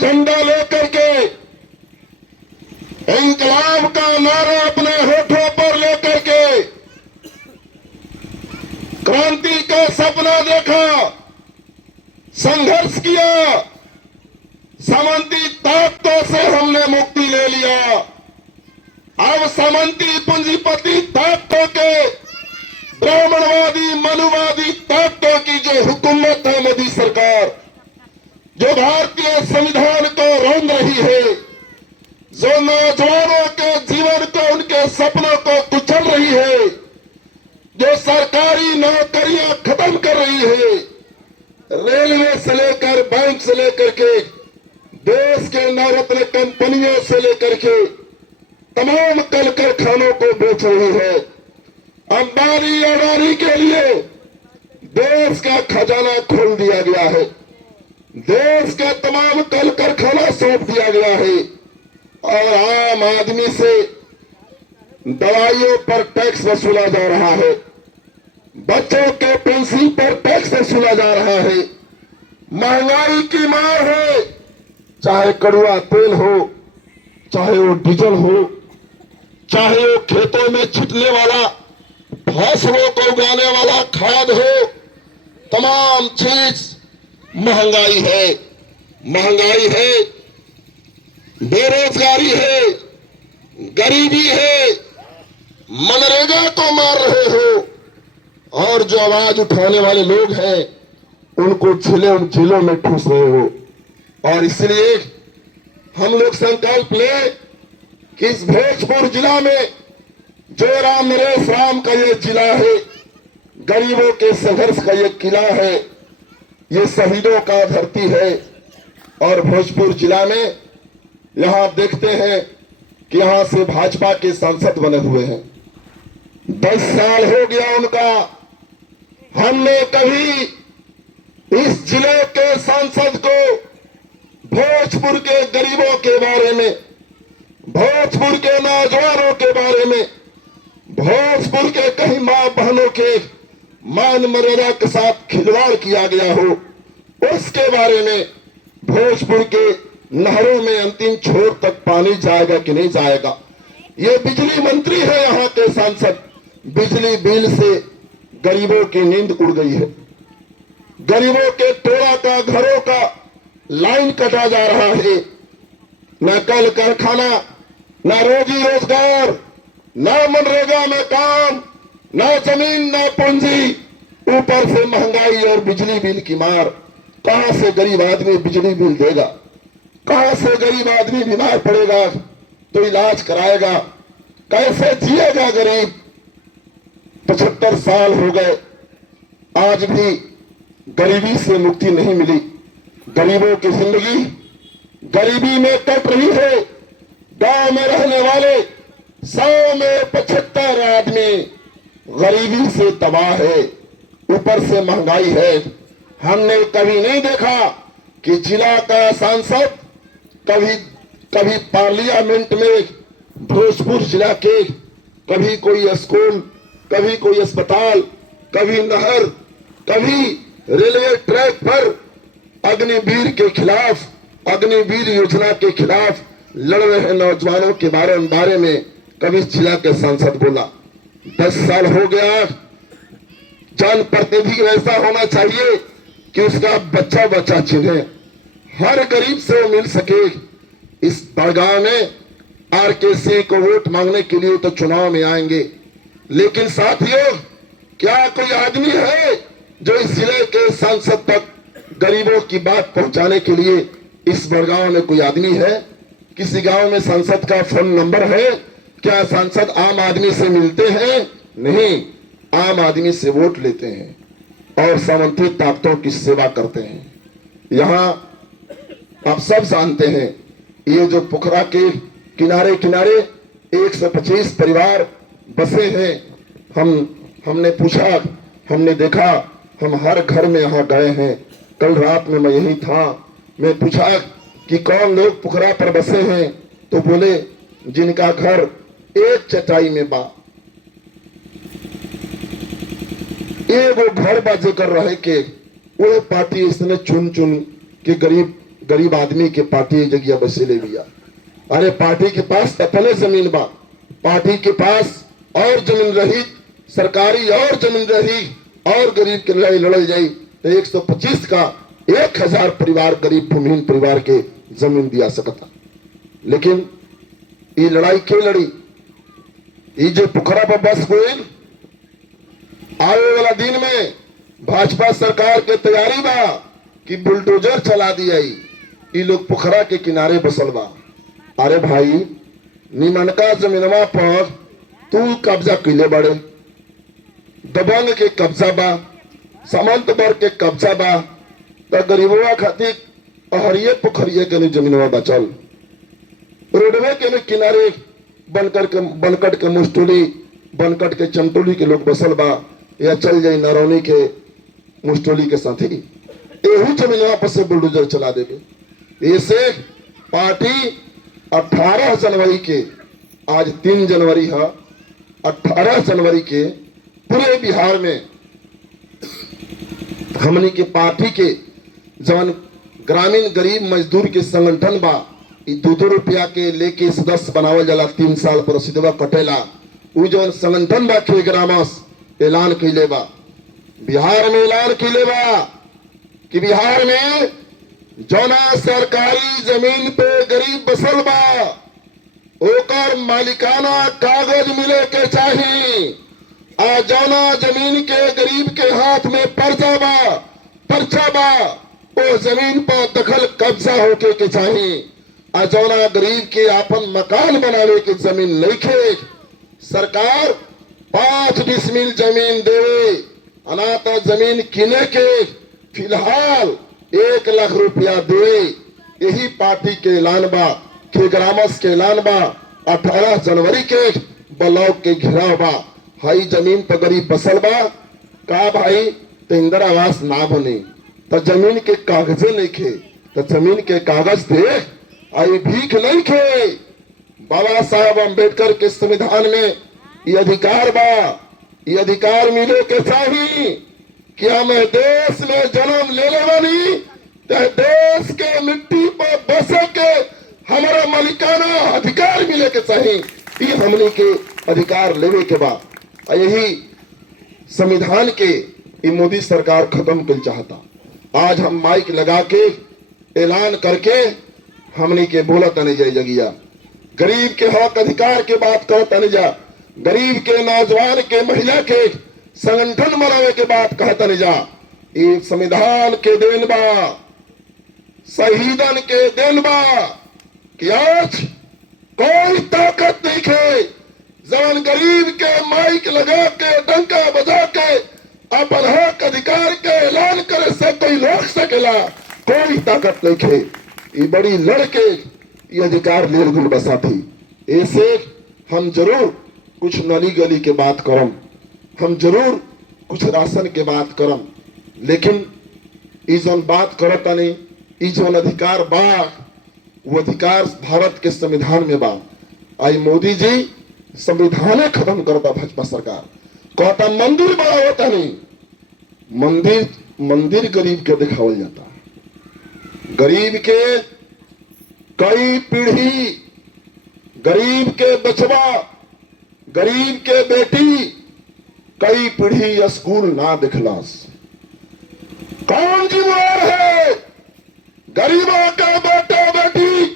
झंडा लेकर के, इंकलाब का नारा अपने होठों पर लेकर के क्रांति का सपना देखा, संघर्ष किया, सामंती ताकतों से हमने मुक्ति ले लिया। अब सामंती पूंजीपति ताकतों के, ब्राह्मणवादी मनुवादी ताकतों की जो हुकूमत है मोदी सरकार, जो भारतीय संविधान को रौंद रही है, जो नौजवानों के जीवन को, उनके सपनों को कुचल रही है, जो सरकारी नौकरियां खत्म कर रही है, रेलवे से लेकर बैंक से लेकर के देश के नवरत्न कंपनियों से लेकर के तमाम कल कारखानों को बेच रही है। अंबानी अडानी के लिए देश का खजाना खोल दिया गया है, देश का तमाम कल कारखाना सौंप दिया गया है और आम आदमी से दवाइयों पर टैक्स वसूला जा रहा है, बच्चों के पेंशन पर टैक्स वसूला जा रहा है। महंगाई की मार है, चाहे कड़वा तेल हो, चाहे वो डीजल हो, चाहे वो खेतों में छिटने वाला, फसलों को उगाने वाला खाद हो, तमाम चीज महंगाई है। महंगाई है, बेरोजगारी है, गरीबी है, मनरेगा को मार रहे हो और जो आवाज उठाने वाले लोग हैं उनको जेलों में ठूस रहे हो। और इसलिए हम लोग संकल्प ले कि इस भोजपुर जिला में जो राम नरेश राम का ये जिला है, गरीबों के संघर्ष का ये किला है, ये शहीदों का धरती है। और भोजपुर जिला में यहां देखते हैं कि यहां से भाजपा के सांसद बने हुए हैं, 10 साल हो गया उनका। हमने कभी इस जिले के सांसद को भोजपुर के गरीबों के बारे में, भोजपुर के नौजवानों के बारे में, भोजपुर के कहीं मां बहनों के मान मर्यादा के साथ खिलवाड़ किया गया हो, उसके बारे में, भोजपुर के नहरों में अंतिम छोर तक पानी जाएगा कि नहीं जाएगा। ये बिजली मंत्री है यहाँ के सांसद, बिजली बिल से गरीबों की नींद उड़ गई है, गरीबों के टोला का, घरों का लाइन कटा जा रहा है। न कल कारखाना, न रोजी रोजगार, न मनरेगा में काम, न जमीन, न पूंजी, ऊपर से महंगाई और बिजली बिल की मार। कहां से गरीब आदमी बिजली बिल देगा, कहां से गरीब आदमी बीमार पड़ेगा तो इलाज कराएगा, कैसे जिएगा गरीब। 75 साल हो गए, आज भी गरीबी से मुक्ति नहीं मिली। गरीबों की जिंदगी गरीबी में कट रही है। गांव में रहने वाले 100 में 75 आदमी गरीबी से तबाह है, ऊपर से महंगाई है। हमने कभी नहीं देखा कि जिला का सांसद कभी पार्लियामेंट में भोजपुर जिला के कभी कोई स्कूल, कभी कोई अस्पताल, कभी नहर, कभी रेलवे ट्रैक पर अग्निवीर के खिलाफ, अग्निवीर योजना के खिलाफ लड़ रहे नौजवानों के बारे में कभी जिला के सांसद बोला। 10 साल हो गया। जनप्रतिनिधि ऐसा होना चाहिए कि उसका बच्चा बच्चा चिन्हे, हर गरीब से वो मिल सके। इस बड़गांव में आरकेसी को वोट मांगने के लिए तो चुनाव में आएंगे, लेकिन साथियों, क्या कोई आदमी है जो इस जिले के सांसद तक गरीबों की बात पहुंचाने के लिए? इस बड़गांव में कोई आदमी है? किसी गांव में सांसद का फोन नंबर है? क्या सांसद आम आदमी से मिलते हैं? नहीं, आम आदमी से वोट लेते हैं और सामंती ताकतों की सेवा करते हैं। यहाँ आप सब जानते हैं, ये जो पोखरा के किनारे किनारे 125 परिवार बसे हैं। हमने पूछा, हमने देखा, हम हर घर में यहाँ गए हैं। कल रात में मैं यही था। मैं पूछा कि कौन लोग पोखरा पर बसे हैं, तो बोले जिनका घर एक चटाई में बा, ये वो घर बा जेकर रहे के वो पार्टी इसने चुन चुन के गरीब आदमी के पार्टी जगह बसेले बिया। अरे पार्टी के पास अपने जमीन बा, पार्टी के पास और जमीन रही, सरकारी और जमीन रही, और गरीब के लड़ाई लड़ल जाई तो 125 का 1000 परिवार गरीब भूमिहीन परिवार के जमीन दिया सकता। लेकिन ये लड़ाई क्यों लड़ी? ये जो पोखरा पर बस हुई, आने वाला दिन में भाजपा सरकार के तैयारी बा कि बुलडोजर चला दिया। ये लोग पोखरा के किनारे बसल बा। अरे भाई, निमनका जमीनवा पर तू कब्जा किले बड़े, दबंग के कब्जा बा, सामंत वर्ग के कब्जा बा, तो गरीबवा खातिर अहरिये पोखरिये के जमीनवा बचल। रोडवे के किनारे बनकट के मुस्टोली, बनकट के चंटोली के लोग बसल बा, या चल जाई नरौनी के मुस्टोली के साथी एहू जमीनवा पर से बुलडोजर चला देवे। ऐसे पार्टी 18 जनवरी के, आज 3 जनवरी है, 18 जनवरी के पूरे बिहार में हमनी के पार्टी के जवन ग्रामीण गरीब मजदूर के संगठन बा, 2-2 रुपया के लेके सदस्य बनावल जाला, 3 साल पर रसीदवा कटेला। उ जवन संगठन बा के ग्रामस ऐलान कैले बा, बिहार में ऐलान कैले बा कि बिहार में जौना सरकारी जमीन पे गरीब बसल बा ओकर मालिकाना कागज मिले के चाहिए। आ जौना जमीन के गरीब के हाथ में पर्चा बा वो जमीन पर दखल कब्जा होके के चाहिए। आ जौना गरीब के आपन मकान बनावे के जमीन नइखे, सरकार 5 डिसमिल जमीन देवे, अनाथ जमीन किने के फिलहाल 1 लाख रुपया दे। यही पार्टी के ऐलान बा, के ग्रामस के ऐलान बा। 18 जनवरी के ब्लॉक के घेराव बा। हाई जमीन पर गरीब बसल बा का भाई, तो इंदिरा आवास ना बने तो जमीन के कागजे नहीं खे, तो जमीन के कागज दे। आई भीख नहीं खे। बाबा साहब अम्बेडकर के संविधान में ये अधिकार बा, ये अधिकार मिले के चाहिए कि हम देश में जन्म ले ले बानी, तो देश के मिट्टी पर बसे के हमारा मालिकाना अधिकार मिले के चाहिए। ये हमने के अधिकार लेवे के बाद यही संविधान के ये मोदी सरकार खत्म कर चाहता। आज हम माइक लगा के ऐलान करके हमने के बोला तने जाए जगिया, गरीब के हक अधिकार के बात करता नहीं जा, गरीब के नौजवान के महिला के संगठन बनावे के बात कहता नहीं जा। ये संविधान के देन बा, शहीदन के देन बा कि आज कोई ताकत नहीं खे जवन गरीब के माइक लगा के डंका बजा के अपन हक अधिकार के ऐलान करे से कोई रोक सकेला, कोई ताकत नहीं खे। ये बड़ी लड़के ये अधिकार ले गुल बसा थी। ऐसे हम जरूर कुछ नली गली के बात करम, हम जरूर कुछ राशन के बात करम, लेकिन इस जौन बात करता नहीं, इस जौन अधिकार बा वो अधिकार भारत के संविधान में बा। आई मोदी जी संविधान खत्म करता भाजपा सरकार, कहता मंदिर बड़ा होता नहीं, मंदिर गरीब के दिखावल जाता। गरीब के कई पीढ़ी, गरीब के बचवा, गरीब के बेटी कई पीढ़ी स्कूल ना दिखलास। कौन जिम्मेवार है? गरीबों का बेटा बेटी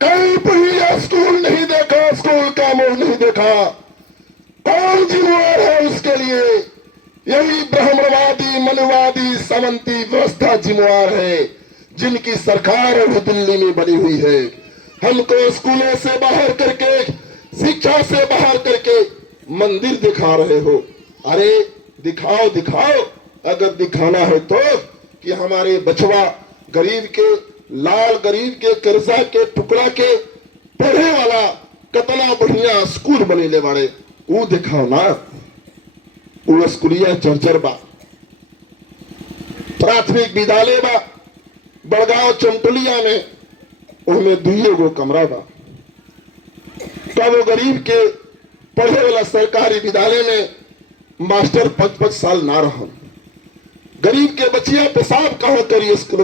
कई पीढ़ी स्कूल नहीं देखा, स्कूल का मुंह नहीं देखा। कौन जिम्मेवार है उसके लिए? यही ब्राह्मणवादी, मनुवादी, सामंती व्यवस्था जिम्मेवार है, जिनकी सरकार अभी दिल्ली में बनी हुई है। हमको स्कूलों से बाहर करके, शिक्षा से बाहर करके मंदिर दिखा रहे हो। अरे दिखाओ दिखाओ, अगर दिखाना है तो कि हमारे बचवा गरीब के लाल, गरीब के कर्जा के टुकड़ा के पढ़े वाला कितना बढ़िया स्कूल बनेले बाड़े, वो दिखाओ ना। वो स्कूलिया चर्चर बा, प्राथमिक विद्यालय बा बड़गांव चमटुलिया में, उनमें 2 कमरा बा। तब वो गरीब के पढ़े वाला सरकारी विद्यालय में मास्टर 5-5 साल ना रहा। गरीब के बच्चिया पेशाब कहाँ करिए स्कूल